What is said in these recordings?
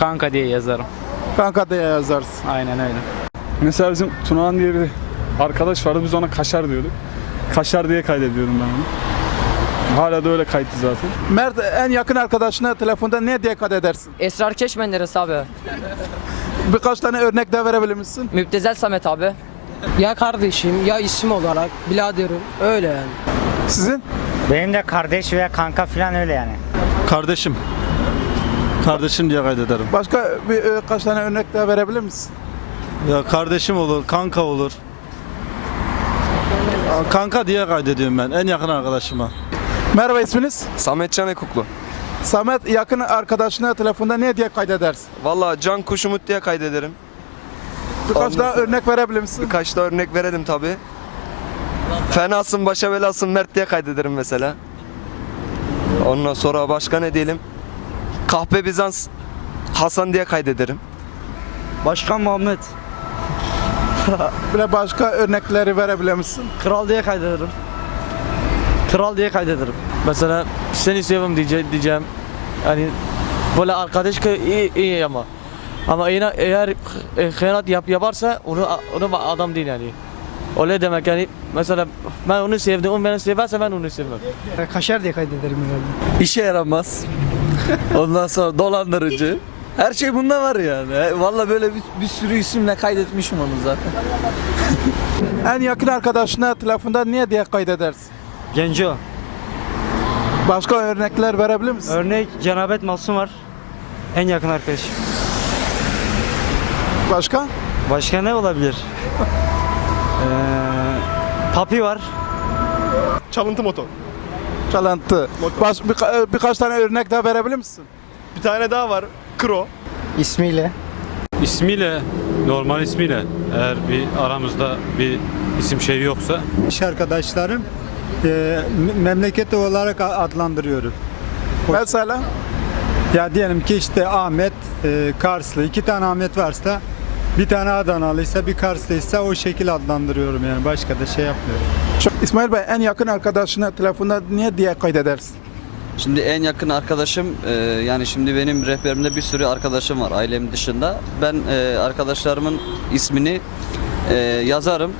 Kanka diye yazarım. Kanka diye yazarsın. Aynen öyle. Mesela bizim Tunağan diye bir arkadaş vardı biz ona Kaşar diyorduk. Kaşar diye kaydediyordum ben onu. Hala da öyle kayıtlı zaten. Mert en yakın arkadaşına telefonda ne diye kaydedersin? Esrar Keşmenderes abi. Birkaç tane örnek de verebilir misin? Müptezel Samet abi. Ya kardeşim ya isim olarak biraderim öyle yani. Sizin? Benim de kardeş veya kanka falan öyle yani. Kardeşim. Kardeşim diye kaydederim. Başka birkaç tane örnek daha verebilir misin? Ya kardeşim olur, kanka olur. Kanka diye kaydediyorum ben en yakın arkadaşıma. Merhaba isminiz? Sametcan Ekuklu. Samet yakın arkadaşına telefonda ne diye kaydedersin? Valla Can Kuşumut diye kaydederim. Birkaç daha örnek verebilir misin? Birkaç da örnek verelim tabi. Fenasın başa belasın Mert diye kaydederim mesela. Ondan sonra başka ne diyelim? Kahpe Bizans Hasan diye kaydederim. Başkan Muhammed. Bile başka örnekleri verebilir misin? Kral diye kaydederim. Kral diye kaydederim. Mesela seni seviyorum diye, diyeceğim. Yani böyle arkadaş iyi, iyi ama. Ama eğer, eğer e, hıyanat yap, yaparsa onu, onu adam değil yani. Öyle demek yani mesela ben onu sevdim, o beni severse ben onu sevmem. Kaşar diye kaydederim yani. İşe yaramaz. Ondan sonra dolandırıcı. Her şey bunda var yani. Valla böyle bir, bir sürü isimle kaydetmişim onu zaten. En yakın arkadaşına telefonda ne diye kaydedersin? Genco. Başka örnekler verebilir misin? Örnek Cenabet Masum var. En yakın arkadaşım. Başka? Başka ne olabilir? ee, Papi var. Çalıntı motor. Çalıntı. Baş, birka- birkaç tane örnek daha verebilir misin? Bir tane daha var. Kro. İsmiyle. İsmiyle, normal ismiyle eğer bir aramızda bir isim şey yoksa İş arkadaşlarım e, memleket olarak adlandırıyorum. Mesela Ya diyelim ki işte Ahmet, e, Karslı. iki tane Ahmet varsa bir tane Adanalıysa bir Karslıysa o şekil adlandırıyorum yani. Başka da şey yapmıyorum. İsmail Bey en yakın arkadaşına telefonda ne diye kaydedersin? Şimdi en yakın arkadaşım e, yani şimdi benim rehberimde bir sürü arkadaşım var ailem dışında. Ben e, arkadaşlarımın ismini e, yazarım.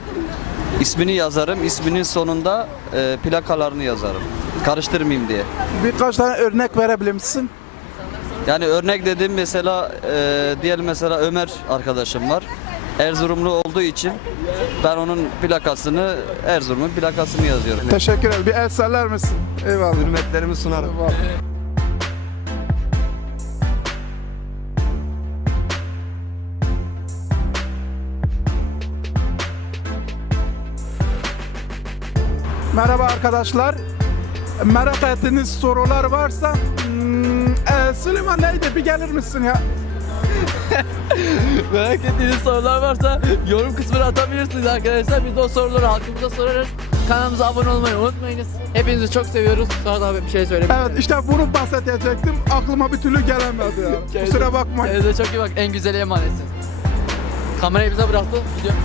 İsmini yazarım. İsminin sonunda e, plakalarını yazarım. Karıştırmayayım diye. Birkaç tane örnek verebilir misin? Yani örnek dediğim mesela e, diyelim mesela Ömer arkadaşım var. Erzurumlu olduğu için ben onun plakasını Erzurum'un plakasını yazıyorum. Teşekkür ederim. Bir el sallar mısın? Eyvallah. Hürmetlerimi sunarım. Merhaba arkadaşlar. Merak ettiğiniz sorular varsa hmm, e, Süleyman neydi bir gelir misin ya? Merak ettiğiniz sorular varsa yorum kısmına atabilirsiniz arkadaşlar. Biz de o soruları halkımıza sorarız. Kanalımıza abone olmayı unutmayınız. Hepinizi çok seviyoruz. Sonra da bir şey söylemek Evet işte bunu bahsedecektim. Aklıma bir türlü gelemedi ya. Kusura bakmayın. Kendinize çok iyi bak. En güzeli emanetsiniz. Kamerayı bize bıraktı. Gidiyorum.